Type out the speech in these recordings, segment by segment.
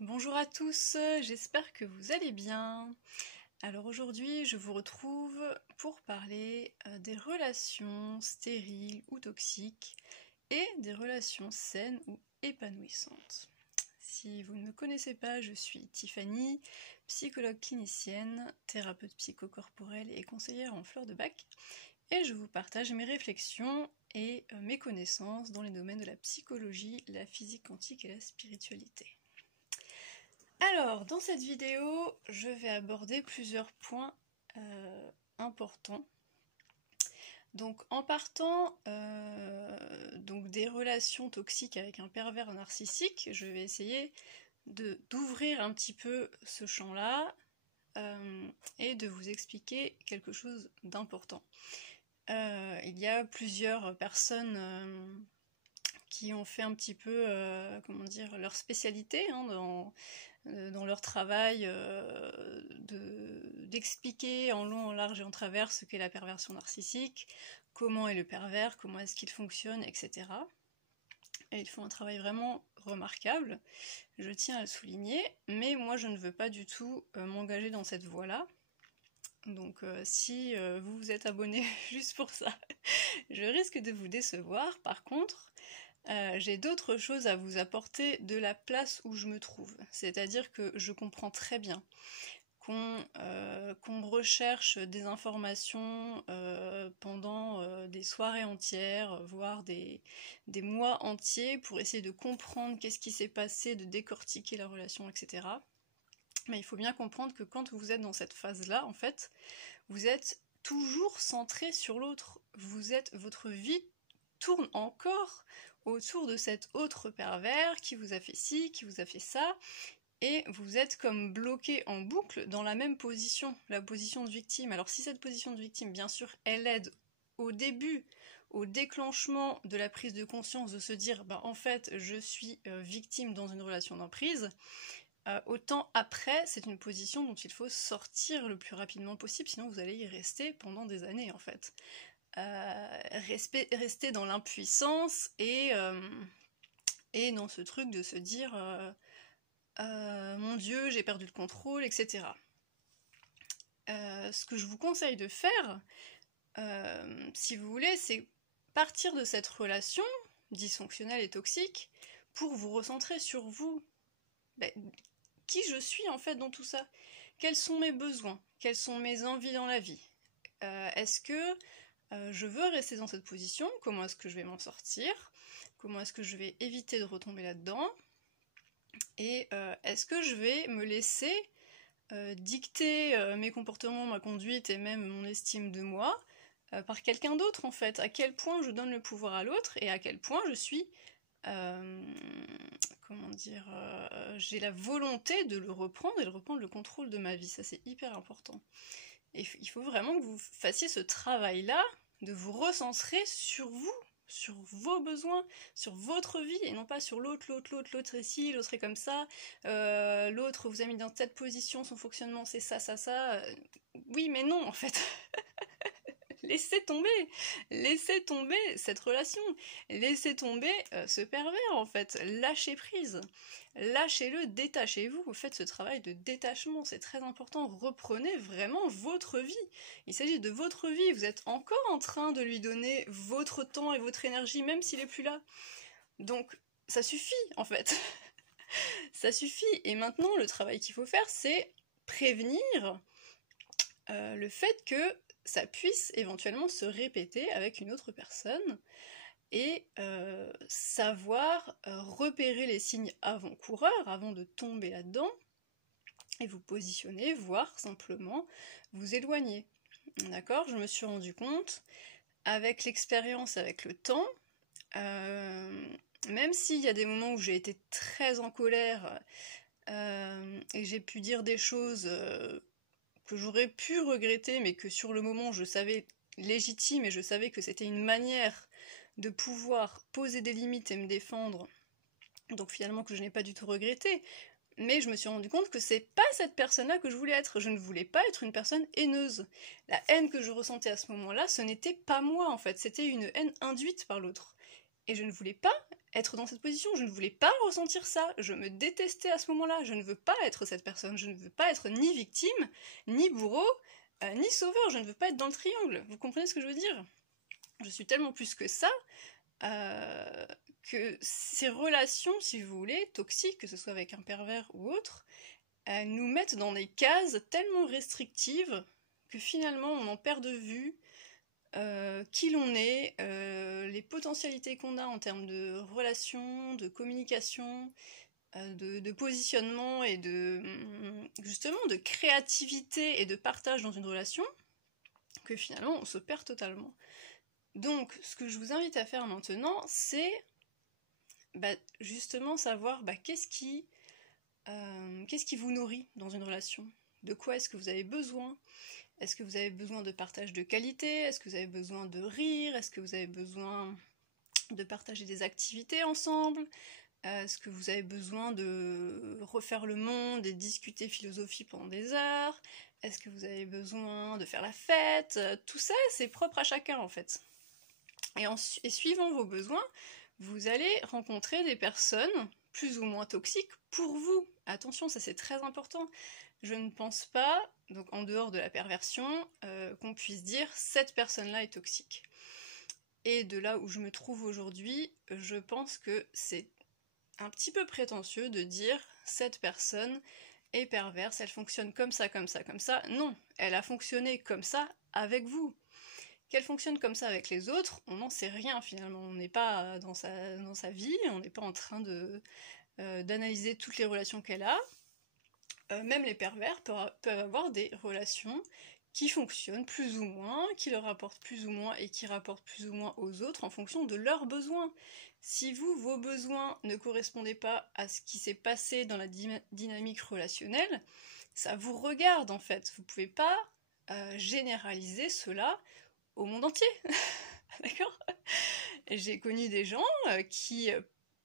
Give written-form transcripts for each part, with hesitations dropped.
Bonjour à tous, j'espère que vous allez bien. Alors aujourd'hui, je vous retrouve pour parler des relations stériles ou toxiques et des relations saines ou épanouissantes. Si vous ne me connaissez pas, je suis Tiffany, psychologue clinicienne, thérapeute psychocorporelle et conseillère en fleurs de bac, et je vous partage mes réflexions et mes connaissances dans les domaines de la psychologie, la physique quantique et la spiritualité. Alors, dans cette vidéo, je vais aborder plusieurs points importants. Donc, en partant des relations toxiques avec un pervers narcissique, je vais essayer d'ouvrir un petit peu ce champ-là et de vous expliquer quelque chose d'important. Il y a plusieurs personnes qui ont fait un petit peu, leur spécialité dans leur travail d'expliquer en long, en large et en travers ce qu'est la perversion narcissique, comment est le pervers, comment est-ce qu'il fonctionne, etc. Et ils font un travail vraiment remarquable, je tiens à le souligner, mais moi je ne veux pas du tout m'engager dans cette voie-là. Donc si vous vous êtes abonné juste pour ça, je risque de vous décevoir. Par contre, j'ai d'autres choses à vous apporter de la place où je me trouve. C'est-à-dire que je comprends très bien qu'on recherche des informations pendant des soirées entières, voire des mois entiers pour essayer de comprendre qu'est-ce qui s'est passé, de décortiquer la relation, etc. Mais il faut bien comprendre que quand vous êtes dans cette phase-là, en fait, vous êtes toujours centré sur l'autre. Votre vie tourne encore autour de cet autre pervers qui vous a fait ci, qui vous a fait ça, et vous êtes comme bloqué en boucle dans la même position, la position de victime. Alors si cette position de victime, bien sûr, elle aide au début, au déclenchement de la prise de conscience, de se dire, en fait, je suis victime dans une relation d'emprise, autant après, c'est une position dont il faut sortir le plus rapidement possible, sinon vous allez y rester pendant des années, en fait. Rester dans l'impuissance et dans ce truc de se dire mon Dieu, j'ai perdu le contrôle, etc. Ce que je vous conseille de faire, si vous voulez, c'est partir de cette relation dysfonctionnelle et toxique pour vous recentrer sur vous. Qui je suis en fait dans tout ça? Quels sont mes besoins? Quelles sont mes envies dans la vie? Est-ce que je veux rester dans cette position? Comment est-ce que je vais m'en sortir? Comment est-ce que je vais éviter de retomber là-dedans? Et est-ce que je vais me laisser dicter mes comportements, ma conduite et même mon estime de moi par quelqu'un d'autre en fait? À quel point je donne le pouvoir à l'autre et à quel point je suis j'ai la volonté de le reprendre et de reprendre le contrôle de ma vie. Ça c'est hyper important. Et il faut vraiment que vous fassiez ce travail-là, de vous recentrer sur vous, sur vos besoins, sur votre vie, et non pas sur l'autre est ci, l'autre est comme ça, l'autre vous a mis dans cette position, son fonctionnement c'est ça. Oui mais non en fait. Laissez tomber cette relation, laissez tomber ce pervers en fait, lâchez prise, lâchez-le, détachez-vous, vous faites ce travail de détachement, c'est très important, reprenez vraiment votre vie, il s'agit de votre vie, vous êtes encore en train de lui donner votre temps et votre énergie, même s'il est plus là, donc ça suffit en fait, ça suffit, et maintenant le travail qu'il faut faire c'est prévenir le fait que ça puisse éventuellement se répéter avec une autre personne et savoir repérer les signes avant-coureurs avant de tomber là-dedans et vous positionner, voire simplement vous éloigner. D'accord? Je me suis rendu compte avec l'expérience, avec le temps, même s'il y a des moments où j'ai été très en colère et j'ai pu dire des choses que j'aurais pu regretter, mais que sur le moment je savais légitime et je savais que c'était une manière de pouvoir poser des limites et me défendre, donc finalement que je n'ai pas du tout regretté, mais je me suis rendu compte que c'est pas cette personne-là que je voulais être, je ne voulais pas être une personne haineuse. La haine que je ressentais à ce moment-là, ce n'était pas moi en fait, c'était une haine induite par l'autre. Et je ne voulais pas être dans cette position, je ne voulais pas ressentir ça, je me détestais à ce moment-là, je ne veux pas être cette personne, je ne veux pas être ni victime, ni bourreau, ni sauveur, je ne veux pas être dans le triangle, vous comprenez ce que je veux dire? Je suis tellement plus que ça, que ces relations, si vous voulez, toxiques, que ce soit avec un pervers ou autre, nous mettent dans des cases tellement restrictives que finalement on en perd de vue qui l'on est, les potentialités qu'on a en termes de relations, de communication, de positionnement et de justement de créativité et de partage dans une relation, que finalement on se perd totalement. Donc ce que je vous invite à faire maintenant, c'est justement savoir qu'est-ce qui vous nourrit dans une relation, de quoi est-ce que vous avez besoin. Est-ce que vous avez besoin de partage de qualité? Est-ce que vous avez besoin de rire? Est-ce que vous avez besoin de partager des activités ensemble? Est-ce que vous avez besoin de refaire le monde et discuter philosophie pendant des heures? Est-ce que vous avez besoin de faire la fête? Tout ça, c'est propre à chacun en fait. Et suivant vos besoins, vous allez rencontrer des personnes plus ou moins toxiques pour vous. Attention, ça c'est très important. Je ne pense pas, donc en dehors de la perversion, qu'on puisse dire cette personne-là est toxique. Et de là où je me trouve aujourd'hui, je pense que c'est un petit peu prétentieux de dire cette personne est perverse, elle fonctionne comme ça, comme ça, comme ça. Non, elle a fonctionné comme ça avec vous. Qu'elle fonctionne comme ça avec les autres, on n'en sait rien finalement. On n'est pas dans sa vie, on n'est pas en train d'analyser toutes les relations qu'elle a. Même les pervers peuvent avoir des relations qui fonctionnent plus ou moins, qui leur apportent plus ou moins et qui rapportent plus ou moins aux autres en fonction de leurs besoins. Si vos besoins ne correspondaient pas à ce qui s'est passé dans la dynamique relationnelle, ça vous regarde en fait. Vous ne pouvez pas généraliser cela au monde entier. D'accord? J'ai connu des gens qui,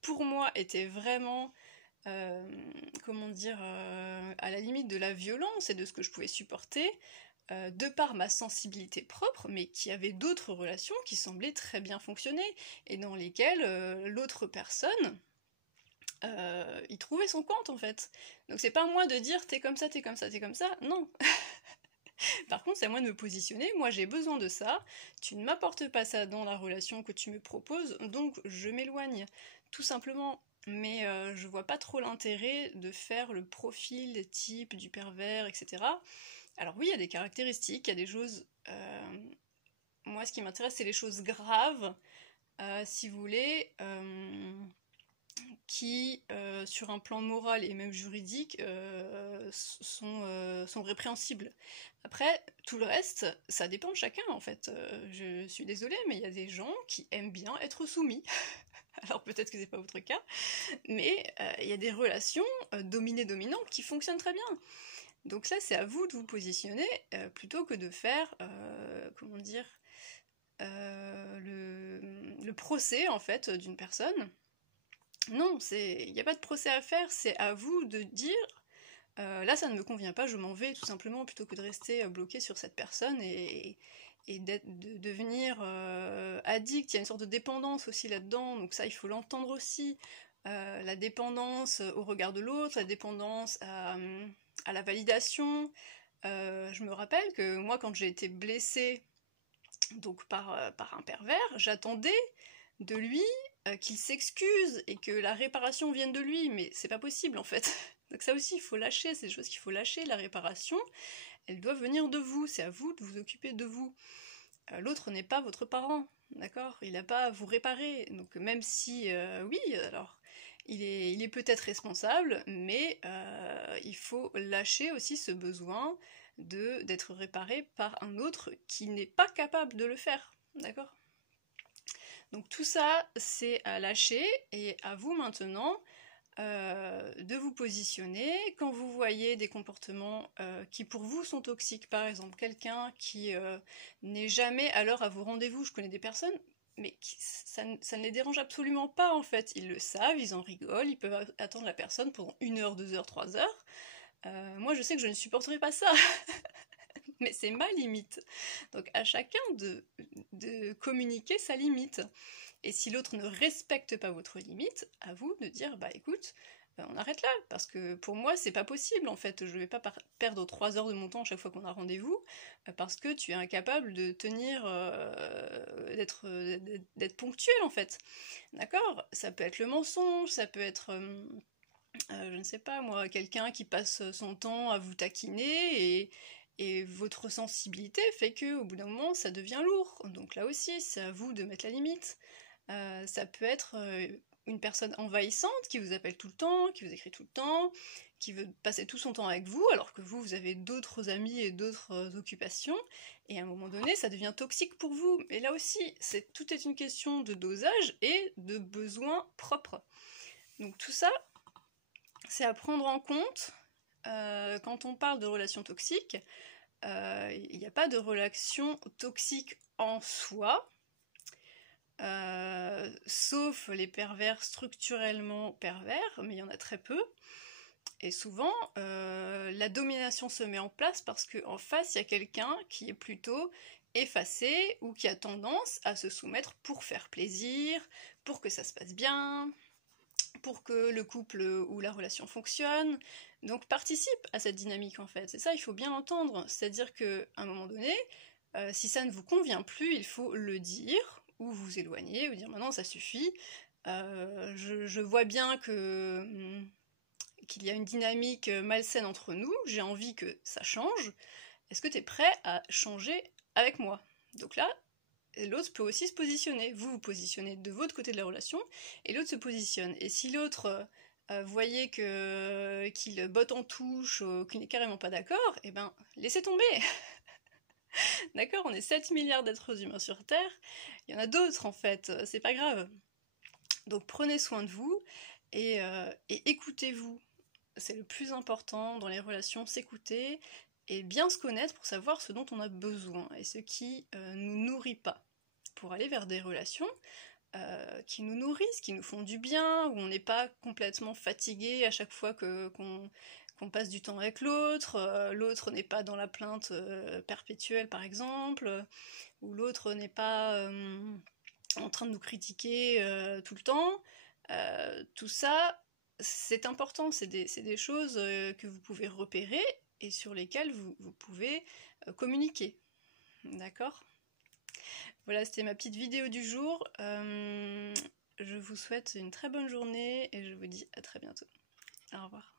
pour moi, étaient vraiment à la limite de la violence et de ce que je pouvais supporter, de par ma sensibilité propre, mais qui avaient d'autres relations qui semblaient très bien fonctionner, et dans lesquelles l'autre personne y trouvait son compte en fait. Donc c'est pas à moi de dire t'es comme ça, t'es comme ça, t'es comme ça, non. Par contre, c'est à moi de me positionner, moi j'ai besoin de ça, tu ne m'apportes pas ça dans la relation que tu me proposes, donc je m'éloigne, tout simplement. Mais je vois pas trop l'intérêt de faire le profil type du pervers, etc. Alors oui, il y a des caractéristiques, il y a des choses... moi, ce qui m'intéresse, c'est les choses graves, si vous voulez, qui, sur un plan moral et même juridique, sont répréhensibles. Après, tout le reste, ça dépend de chacun, en fait. Je suis désolée, mais il y a des gens qui aiment bien être soumis. Alors peut-être que c'est pas votre cas, mais il y a des relations dominées-dominantes qui fonctionnent très bien. Donc ça, c'est à vous de vous positionner, plutôt que de faire, le procès, en fait, d'une personne. Non, il n'y a pas de procès à faire, c'est à vous de dire là ça ne me convient pas, je m'en vais tout simplement, plutôt que de rester bloqué sur cette personne et de devenir addict. Il y a une sorte de dépendance aussi là-dedans, donc ça il faut l'entendre aussi. La dépendance au regard de l'autre, la dépendance à la validation. Je me rappelle que moi quand j'ai été blessée donc par un pervers, j'attendais de lui qu'il s'excuse et que la réparation vienne de lui, mais c'est pas possible en fait. Donc ça aussi, il faut lâcher, c'est des choses qu'il faut lâcher. La réparation, elle doit venir de vous, c'est à vous de vous occuper de vous. L'autre n'est pas votre parent, d'accord? Il n'a pas à vous réparer, donc même si, oui, alors, il est peut-être responsable, mais il faut lâcher aussi ce besoin d'être réparé par un autre qui n'est pas capable de le faire, d'accord? Donc tout ça, c'est à lâcher, et à vous maintenant de vous positionner quand vous voyez des comportements qui pour vous sont toxiques. Par exemple, quelqu'un qui n'est jamais à l'heure à vos rendez-vous. Je connais des personnes, mais ça ne les dérange absolument pas en fait. Ils le savent, ils en rigolent, ils peuvent attendre la personne pendant 1 heure, 2 heures, 3 heures. Moi, je sais que je ne supporterai pas ça. Mais c'est ma limite. Donc à chacun de communiquer sa limite. Et si l'autre ne respecte pas votre limite, à vous de dire, bah écoute, on arrête là, parce que pour moi c'est pas possible en fait, je vais pas perdre 3 heures de mon temps à chaque fois qu'on a rendez-vous, parce que tu es incapable de tenir, d'être ponctuel en fait, d'accord? Ça peut être le mensonge, ça peut être, je ne sais pas moi, quelqu'un qui passe son temps à vous taquiner, et votre sensibilité fait que au bout d'un moment ça devient lourd, donc là aussi c'est à vous de mettre la limite. Ça peut être une personne envahissante qui vous appelle tout le temps, qui vous écrit tout le temps, qui veut passer tout son temps avec vous, alors que vous avez d'autres amis et d'autres occupations, et à un moment donné, ça devient toxique pour vous. Et là aussi, tout est une question de dosage et de besoins propres. Donc tout ça, c'est à prendre en compte quand on parle de relations toxiques. Il n'y a pas de relation toxique en soi, sauf les pervers structurellement pervers, mais il y en a très peu. Et souvent, la domination se met en place parce qu'en face, il y a quelqu'un qui est plutôt effacé ou qui a tendance à se soumettre pour faire plaisir, pour que ça se passe bien, pour que le couple ou la relation fonctionne. Donc participe à cette dynamique en fait. C'est ça, il faut bien l'entendre. C'est-à-dire qu'à un moment donné, si ça ne vous convient plus, il faut le dire, ou vous éloigner, ou dire maintenant ça suffit. Je vois bien qu'il y a une dynamique malsaine entre nous, j'ai envie que ça change. Est-ce que tu es prêt à changer avec moi? Donc là, l'autre peut aussi se positionner. Vous vous positionnez de votre côté de la relation, et l'autre se positionne. Et si l'autre, voyez qu'il botte en touche, qu'il n'est carrément pas d'accord, eh ben, laissez tomber. D'accord, on est 7 milliards d'êtres humains sur Terre, il y en a d'autres en fait, c'est pas grave. Donc prenez soin de vous, et écoutez-vous. C'est le plus important dans les relations, s'écouter, et bien se connaître pour savoir ce dont on a besoin, et ce qui nous nourrit pas. Pour aller vers des relations qui nous nourrissent, qui nous font du bien, où on n'est pas complètement fatigué à chaque fois qu'on passe du temps avec l'autre, l'autre n'est pas dans la plainte perpétuelle par exemple, ou l'autre n'est pas en train de nous critiquer tout le temps. Tout ça, c'est important, c'est des choses que vous pouvez repérer et sur lesquelles vous pouvez communiquer. D'accord ? Voilà, c'était ma petite vidéo du jour. Je vous souhaite une très bonne journée et je vous dis à très bientôt. Au revoir.